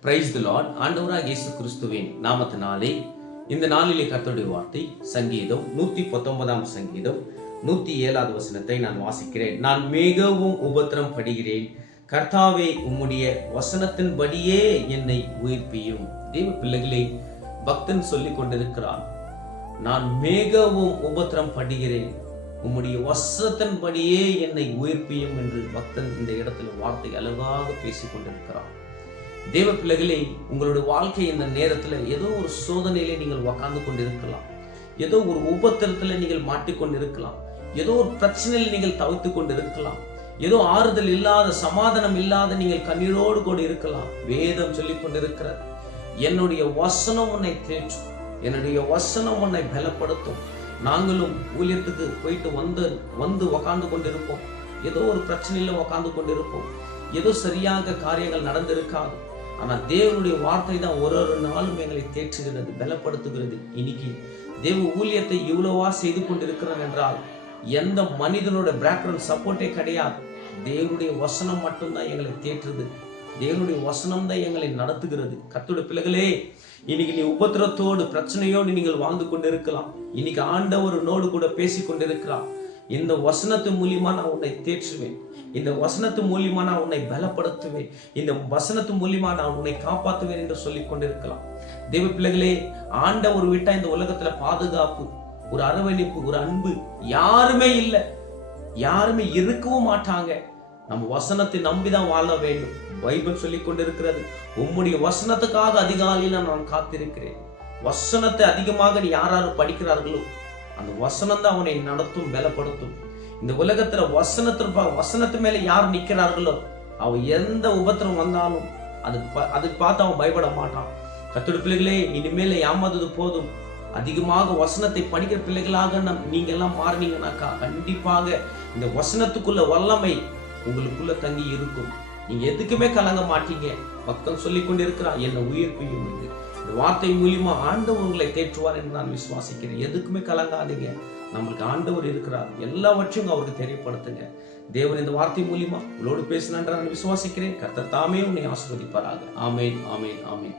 Praise the Lord ஆண்டவராக இயேசு கிறிஸ்துவின் நாமத்தினாலே இந்த நாளிலே கர்த்தருடைய வார்த்தை சங்கீதம் நூத்தி பத்தொன்பதாம் சங்கீதம் நூத்தி ஏழாவது வசனத்தை நான் வாசிக்கிறேன். நான் மிகவும் உபத்திரம் படுகிறேன் கர்த்தாவே உம்முடைய வசனத்தின்படியே என்னை உயிர்ப்பியும். தேவ பிள்ளைகளே பக்தன் சொல்லி கொண்டிருக்கிறான். நான் மிகவும் உபத்திரம் படுகிறேன் உம்முடைய வசத்தின்படியே என்னை உயிர்ப்பியும் என்று பக்தன் இந்த இடத்துல வார்த்தை அழகாக பேசிக் கொண்டிருக்கிறான். தேவ பிள்ளைகளே உங்களுடைய வாழ்க்கை இந்த நேரத்துல ஏதோ ஒரு சோதனையிலே நீங்கள் உக்காந்து கொண்டிருக்கலாம். ஏதோ ஒரு உபத்திரத்துல நீங்கள் மாட்டிக்கொண்டிருக்கலாம் ஏதோ ஒரு பிரச்சனையில் நீங்கள் தவித்து கொண்டிருக்கலாம். ஏதோ ஆறுதல் இல்லாத சமாதானம் இல்லாத நீங்கள் கண்ணீரோடு கூட இருக்கலாம். வேதம் சொல்லி கொண்டிருக்கிறது. என்னுடைய வசனம் உன்னை தேற்றும். என்னுடைய வசனம் உன்னை பலப்படுத்தும். நாங்களும் ஊழியத்துக்கு போயிட்டு வந்து வந்து உக்காந்து கொண்டிருப்போம். ஏதோ ஒரு பிரச்சனையில உக்காந்து கொண்டிருப்போம். ஏதோ சரியாக காரியங்கள் நடந்திருக்காது. ஆனால் தேவனுடைய வார்த்தை தான் ஒரு ஒரு நாளும் எங்களை தேற்றுகிறது பலப்படுத்துகிறது. இன்னைக்கு தேவ ஊழியத்தை இவ்வளவா செய்து கொண்டிருக்கிறோம் என்றால் எந்த மனிதனோட பேக்ரவுண்ட் சப்போர்ட்டே கிடையாது. தேவனுடைய வசனம் மட்டும்தான் எங்களை தேற்றுது. தேவனுடைய வசனம் தான் எங்களை நடத்துகிறது. கத்தோட பிள்ளைகளே இன்னைக்கு நீ உபத்திரத்தோடு பிரச்சனையோடு நீங்கள் வாழ்ந்து கொண்டிருக்கலாம். இன்னைக்கு ஆண்டவரோடு கூட பேசி கொண்டிருக்கிறான் இந்த வசனத்து மூலியமா நான் உன்னை தேற்றுவேன். இந்த வசனத்து மூலியமா நான் உன்னை பலப்படுத்துவேன். இந்த வசனத்து மூலியமா நான் உன்னை காப்பாற்றுவேன் என்று சொல்லி கொண்டிருக்கலாம். தெய்வ பிள்ளைகளே ஆண்டவர் விட்டா இந்த உலகத்துல பாதுகாப்பு ஒரு அரவணைப்பு ஒரு அன்பு யாருமே இல்லை. யாருமே இருக்கவும் மாட்டாங்க. நம்ம வசனத்தை நம்பிதான் வாழ வேண்டும். பைபிள் சொல்லி கொண்டிருக்கிறது உம்முடைய வசனத்துக்காக அதிகாலையில் நான் காத்திருக்கிறேன். வசனத்தை அதிகமாக யார் யார் படிக்கிறார்களோ அந்த வசனம் தான் அவனை நடத்தும் பலப்படுத்தும். இந்த உலகத்துல வசனத்திற்கு வசனத்து மேல யார் நிக்கிறார்களோ அவன் எந்த உபத்திரம் வந்தாலும் அது அதுக்கு பார்த்து அவன் பயப்பட மாட்டான். கத்தோட பிள்ளைகளே இனிமேல ஏமாந்தது போதும். அதிகமாக வசனத்தை படிக்கிற பிள்ளைகளாக நம் நீங்க எல்லாம் மாறினீங்கன்னாக்கா கண்டிப்பாக இந்த வசனத்துக்குள்ள வல்லமை உங்களுக்குள்ள தங்கி இருக்கும். நீங்க எதுக்குமே கலங்க மாட்டீங்க. பக்கம் சொல்லி கொண்டிருக்கிறான் என்ன உயிர் என்று. இந்த வார்த்தை மூலியமா ஆண்டவர் உங்களை தேற்றுவார் என்று நான் விசுவாசிக்கிறேன். எதுக்குமே கலங்காதீங்க. நம்மளுக்கு ஆண்டவர் இருக்கிறார். எல்லாவற்றையும் அவருக்கு தெரியப்படுத்துங்க. தேவன் இந்த வார்த்தை மூலியமா உங்களோடு பேசினான்ற நான் விசுவாசிக்கிறேன். கர்த்தர் தாமே உன்னை ஆசிர்வதிப்பாராக. ஆமேன் ஆமேன் ஆமேன்.